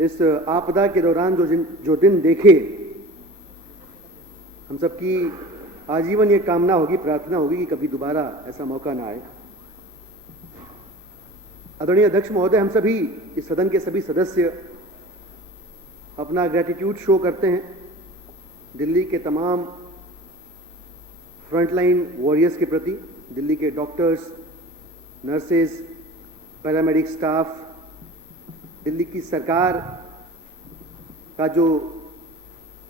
इस आपदा के दौरान जो दिन देखे, हम सबकी आजीवन ये कामना होगी, प्रार्थना होगी कि कभी दोबारा ऐसा मौका ना आए। आदरणीय अध्यक्ष महोदय, हम सभी इस सदन के सभी सदस्य अपना ग्रेटिट्यूड शो करते हैं दिल्ली के तमाम फ्रंटलाइन वॉरियर्स के प्रति, दिल्ली के doctors, nurses, paramedic staff, Delhi की सरकार का जो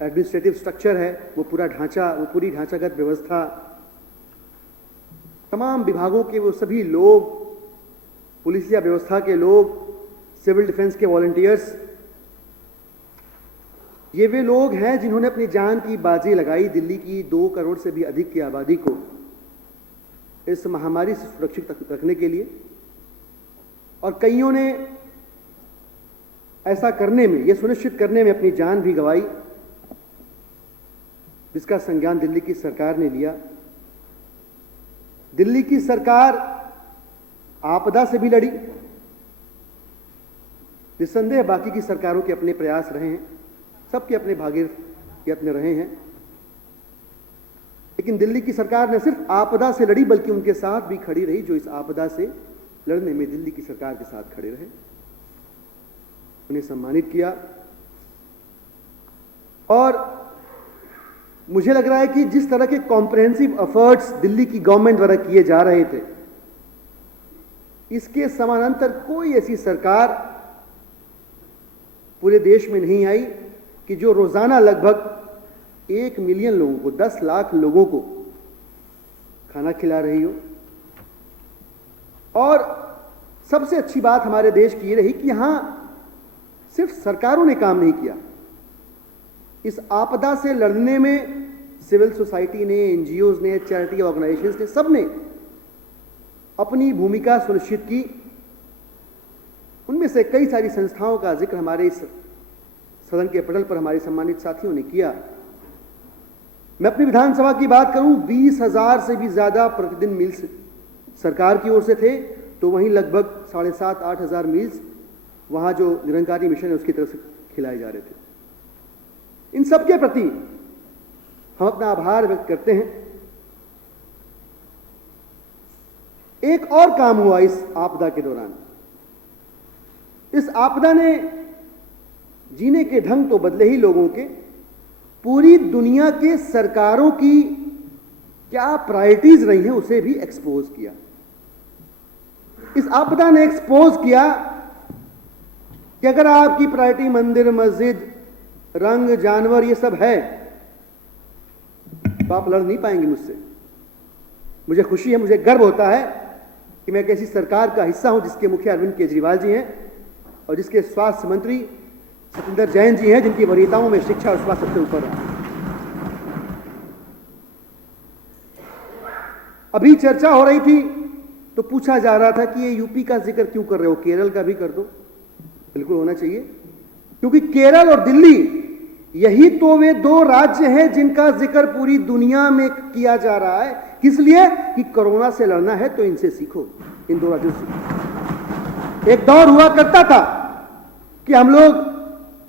एडमिनिस्ट्रेटिव स्ट्रक्चर है, वो पूरी ढांचागत व्यवस्था, तमाम विभागों के वो सभी लोग, पुलिसिया व्यवस्था के लोग, सिविल डिफेंस के वॉलंटियर्स, ये वे लोग हैं जिन्होंने अपनी जान की बाजी लगाई दिल्ली की 2 करोड़ से भी अधिक की आबादी को इस महामारी से सुरक्षित रखने के लिए। और कईयों ने ऐसा करने में, यह सुनिश्चित करने में अपनी जान भी गंवाई, जिसका संज्ञान दिल्ली की सरकार ने लिया। दिल्ली की सरकार आपदा से भी लड़ी, निस्संदेह बाकी की सरकारों के अपने प्रयास रहे हैं, सबके अपने भागीर यत्न रहे हैं, लेकिन दिल्ली की सरकार न सिर्फ आपदा से लड़ी बल्कि उनके साथ भी खड़ी रही जो इस आपदा से लड़ने में दिल्ली की सरकार के साथ खड़े रहे। उन्हें सम्मानित किया। और मुझे लग रहा है कि जिस तरह के कॉम्प्रिहेंसिव एफर्ट्स दिल्ली की गवर्नमेंट द्वारा किए जा रहे थे, इसके समानांतर कोई ऐसी सरकार पूरे देश में नहीं आई कि जो रोजाना लगभग 1 मिलियन लोगों को, 10 लाख लोगों को खाना खिला रही हो। और सबसे अच्छी बात हमारे देश की ये रही कि यहां सिर्फ सरकारों ने काम नहीं किया, इस आपदा से लड़ने में सिविल सोसाइटी ने, एनजीओज ने, चैरिटी ऑर्गेनाइजेशंस ने, सबने अपनी भूमिका सुनिश्चित की। उनमें से कई सारी संस्थाओं का जिक्र हमारे इस सदन के पटल पर हमारे सम्मानित साथियों ने किया। मैं अपनी विधानसभा की बात करूं, 20,000 से भी ज्यादा प्रतिदिन मील्स सरकार की ओर से थे, तो वहीं लगभग 7,500-8 हजार मील्स वहां जो निरंकारी मिशन है उसकी तरफ से खिलाए जा रहे थे। इन सब के प्रति हम अपना आभार व्यक्त करते हैं। एक और काम हुआ इस आपदा के दौरान। इस आपदा ने जीने के ढंग तो बदले ही लोगों के, पूरी दुनिया के सरकारों की क्या प्रायोरिटीज रही हैं उसे भी एक्सपोज किया। इस आपदा ने एक्सपोज किया कि अगर आपकी प्रायोरिटी मंदिर, मस्जिद, रंग, जानवर ये सब है तो आप लड़ नहीं पाएंगे मुझसे। मुझे खुशी है, मुझे गर्व होता है कि मैं एक ऐसी सरकार का हिस्सा हूं जिसके मुखिया अरविंद केजरीवाल जी हैं और जिसके स्वास्थ्य मंत्री सत्येंद्र जैन जी हैं, जिनकी वरीयताओं में शिक्षा और स्वास्थ्य सबसे ऊपर है। अभी चर्चा हो रही थी तो पूछा जा रहा था कि ये यूपी का जिक्र क्यों कर रहे हो, केरल का भी कर दो। बिल्कुल होना चाहिए, क्योंकि केरल और दिल्ली यही तो वे 2 राज्य हैं जिनका जिक्र पूरी दुनिया में किया जा रहा है। किस लिए? कि कोरोना से लड़ना है तो इनसे सीखो, इन 2 राज्यों से। एक दौर हुआ करता था कि हम लोग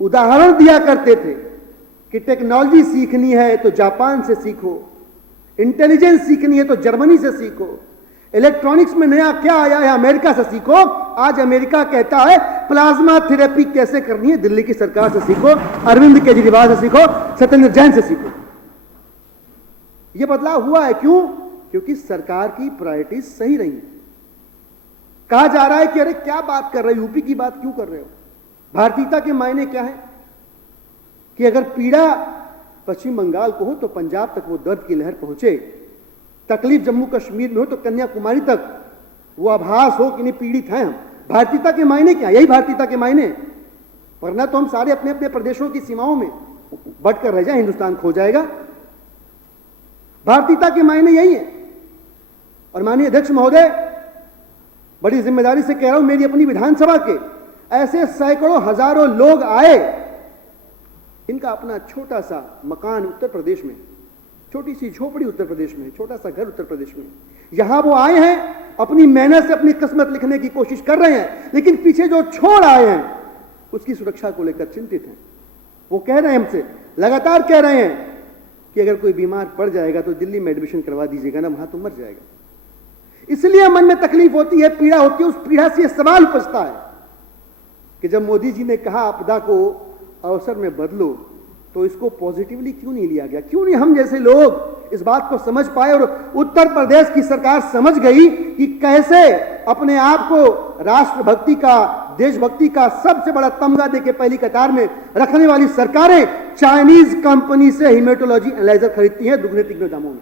उदाहरण दिया करते थे कि टेक्नोलॉजी सीखनी है तो जापान से सीखो, इंटेलिजेंस सीखनी है तो जर्मनी से सीखो, इलेक्ट्रॉनिक्स में नया क्या आया है अमेरिका से सीखो। आज अमेरिका कहता है प्लाज्मा थेरेपी कैसे करनी है दिल्ली की सरकार से सीखो, अरविंद केजरीवाल से सीखो, सत्येंद्र जैन से सीखो। यह बदलाव हुआ है। क्यों? क्योंकि सरकार की प्रायोरिटीज सही रही। कहा जा रहा है कि अरे क्या बात कर रहे हो, यूपी की बात क्यों कर रहे हो। भारतीयता के मायने क्या है कि अगर पीड़ा पश्चिम बंगाल को हो तो पंजाब तक वो दर्द की लहर पहुंचे, तकलीफ जम्मू कश्मीर में हो तो कन्याकुमारी तक वो आभास हो कि नहीं पीड़ित हैं हम। भारतीयता के मायने क्या? यही भारतीयता के मायने। वरना तो हम सारे अपने अपने प्रदेशों की सीमाओं में बट कर रह जाए, हिंदुस्तान खो जाएगा। भारतीयता के मायने यही है। और माननीय अध्यक्ष महोदय, बड़ी जिम्मेदारी से कह रहा हूं, मेरी अपनी विधानसभा के ऐसे सैकड़ों हजारों लोग आए, इनका अपना छोटा सा मकान उत्तर प्रदेश में, छोटी सी झोपड़ी उत्तर प्रदेश में, छोटा सा घर उत्तर प्रदेश में, यहां वो आए हैं, अपनी मेहनत से अपनी किस्मत लिखने की कोशिश कर रहे हैं, लेकिन पीछे जो छोड़ आए हैं उसकी सुरक्षा को लेकर चिंतित हैं। वो कह रहे हैं हमसे, लगातार कह रहे हैं कि अगर कोई बीमार पड़ जाएगा तो दिल्ली में एडमिशन करवा दीजिएगा ना, वहां तो मर जाएगा। इसलिए मन में तकलीफ होती है, पीड़ा होती है। उस पीड़ा से यह सवाल उपजता है कि जब मोदी जी ने कहा आपदा को अवसर में बदलो, तो इसको पॉजिटिवली क्यों नहीं लिया गया? क्यों नहीं हम जैसे लोग इस बात को समझ पाए और उत्तर प्रदेश की सरकार समझ गई कि कैसे अपने आप को राष्ट्रभक्ति का, देशभक्ति का सबसे बड़ा तमगा देके पहली कतार में रखने वाली सरकारें चाइनीज कंपनी से हेमेटोलॉजी एनालाइजर खरीदती हैं दुगने तिगने दामों में।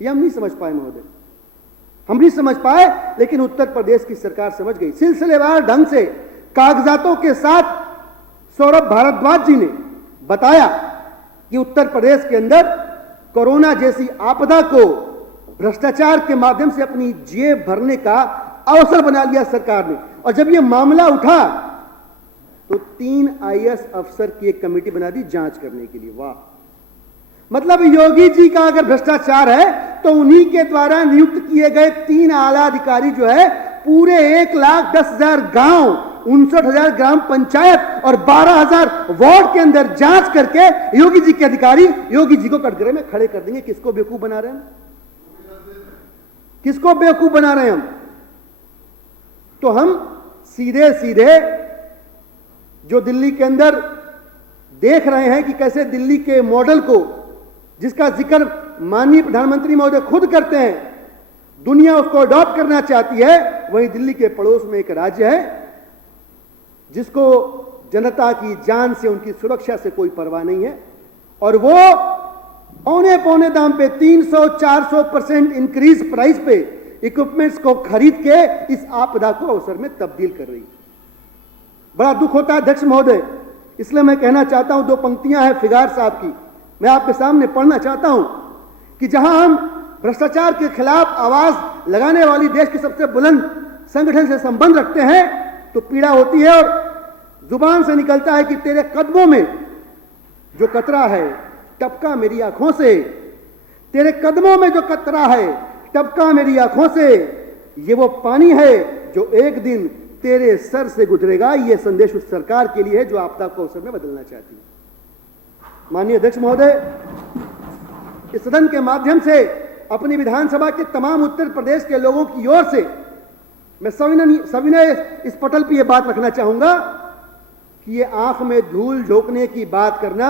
यह हम नहीं समझ पाए महोदय, हम नहीं समझ पाए, लेकिन उत्तर प्रदेश की सरकार समझ गई। सिलसिलेवार ढंग से कागजातों के साथ सौरभ भारद्वाज जी ने बताया कि उत्तर प्रदेश के अंदर कोरोना जैसी आपदा को भ्रष्टाचार के माध्यम से अपनी जेब भरने का अवसर बना लिया सरकार ने। और जब यह मामला उठा तो 3 आईएएस अफसर की एक कमेटी बना दी जांच करने के लिए। वाह, मतलब योगी जी का अगर भ्रष्टाचार है तो उन्हीं के द्वारा नियुक्त किए गए 3 आला अधिकारी जो है पूरे 1,10,000 गांव, 59,000 ग्राम पंचायत और 12,000 वार्ड के अंदर जांच करके योगी जी के अधिकारी योगी जी को कटघरे में खड़े कर देंगे। किसको बेवकूफ बना रहे हैं? किसको बेवकूफ बना रहे हैं हम? तो हम सीधे सीधे जो दिल्ली के अंदर देख रहे हैं कि कैसे दिल्ली के मॉडल को, जिसका जिक्र माननीय प्रधानमंत्री महोदय खुद करते हैं, दुनिया उसको अडॉप्ट करना चाहती है, वहीं दिल्ली के पड़ोस में एक राज्य है जिसको जनता की जान से, उनकी सुरक्षा से कोई परवाह नहीं है, और वो औने पौने दाम पे 300-400% इंक्रीज प्राइस पे इक्विपमेंट्स को खरीद के इस आपदा को अवसर में तब्दील कर रही है। बड़ा दुख होता है अध्यक्ष महोदय, इसलिए मैं कहना चाहता हूं, 2 पंक्तियां हैं फिगार साहब की, मैं आपके सामने पढ़ना चाहता हूं कि जहां हम भ्रष्टाचार के खिलाफ आवाज लगाने वाली देश के सबसे बुलंद संगठन से संबंध रखते हैं तो पीड़ा होती है और जुबान से निकलता है कि तेरे कदमों में जो कतरा है टपका मेरी आंखों से, तेरे कदमों में जो कतरा है टपका मेरी आंखों से, ये वो पानी है जो एक दिन तेरे सर से गुजरेगा। ये संदेश उस सरकार के लिए है जो आपदा को अवसर में बदलना चाहती है। माननीय अध्यक्ष महोदय, इस सदन के माध्यम से अपनी विधानसभा के तमाम उत्तर प्रदेश के लोगों की ओर से मैं सविनय इस पटल पर यह बात रखना चाहूंगा कि ये आंख में धूल झोंकने की बात करना,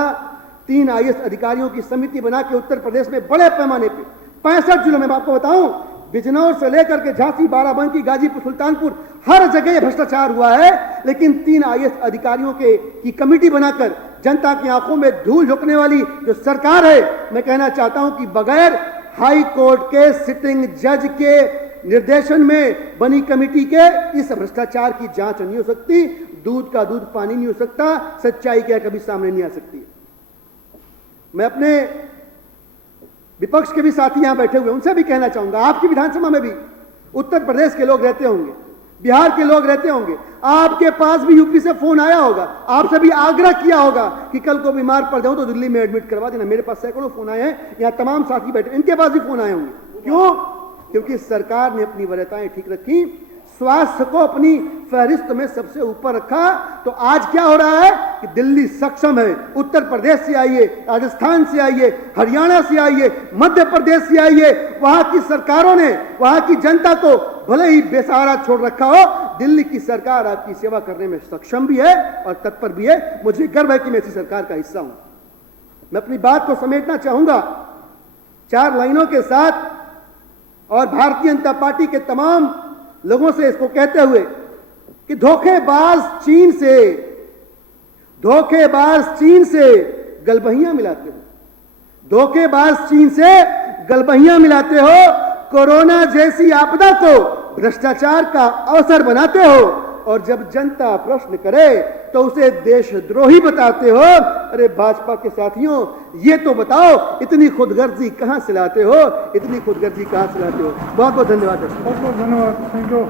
3 आईएएस अधिकारियों की समिति बना के उत्तर प्रदेश में बड़े पैमाने पे 65 जिलों में, मैं आपको बताऊं, बिजनौर से लेकर के झांसी, बाराबंकी, गाजीपुर, सुल्तानपुर, हर जगह भ्रष्टाचार हुआ है। लेकिन 3 आईएएस अधिकारियों की कमेटी बनाकर जनता की आंखों में धूल झोंकने वाली जो सरकार है, मैं कहना चाहता हूं कि बगैर हाई कोर्ट के सिटिंग जज के निर्देशन में बनी कमेटी के इस भ्रष्टाचार की जांच नहीं हो सकती। दूध का दूध पानी नहीं हो सकता, सच्चाई क्या कभी सामने नहीं आ सकती। मैं अपने विपक्ष के भी साथी यहां बैठे हुए, उनसे भी कहना चाहूंगा, आपकी विधानसभा में भी उत्तर प्रदेश के लोग रहते होंगे, बिहार के लोग रहते होंगे, आपके पास भी यूपी से फोन आया होगा, आपसे भी आग्रह किया होगा कि कल को बीमार पड़ जाऊं तो दिल्ली में एडमिट करवा देना। मेरे पास सैकड़ों फोन आए हैं, यहां तमाम साथी बैठे, इनके पास भी फोन आए होंगे। क्यों? क्योंकि सरकार ने अपनी वरीयताएं ठीक रखी, स्वास्थ्य को अपनी फहरिस्त में सबसे ऊपर रखा। तो आज क्या हो रहा है कि दिल्ली सक्षम है, उत्तर प्रदेश से आइए, राजस्थान से आइए, हरियाणा से आइए, मध्य प्रदेश से आइए, वहां की सरकारों ने वहां की जनता को भले ही बेसहारा छोड़ रखा हो, दिल्ली की सरकार आपकी सेवा करने में सक्षम भी है और तत्पर भी है। मुझे गर्व है कि मैं इसी सरकार का हिस्सा हूं। मैं अपनी बात को समेटना चाहूंगा 4 लाइनों के साथ और भारतीय जनता पार्टी के तमाम लोगों से इसको कहते हुए कि धोखेबाज चीन से गलबहियां मिलाते हो, धोखेबाज चीन से गलबहियां मिलाते हो, कोरोना जैसी आपदा को भ्रष्टाचार का अवसर बनाते हो और जब जनता प्रश्न करे तो उसे देशद्रोही बताते हो। अरे भाजपा के साथियों, ये तो बताओ इतनी खुदगर्जी कहां से लाते हो, इतनी खुदगर्जी कहां से लाते हो? बहुत बहुत धन्यवाद। बहुत बहुत धन्यवाद। Thank you.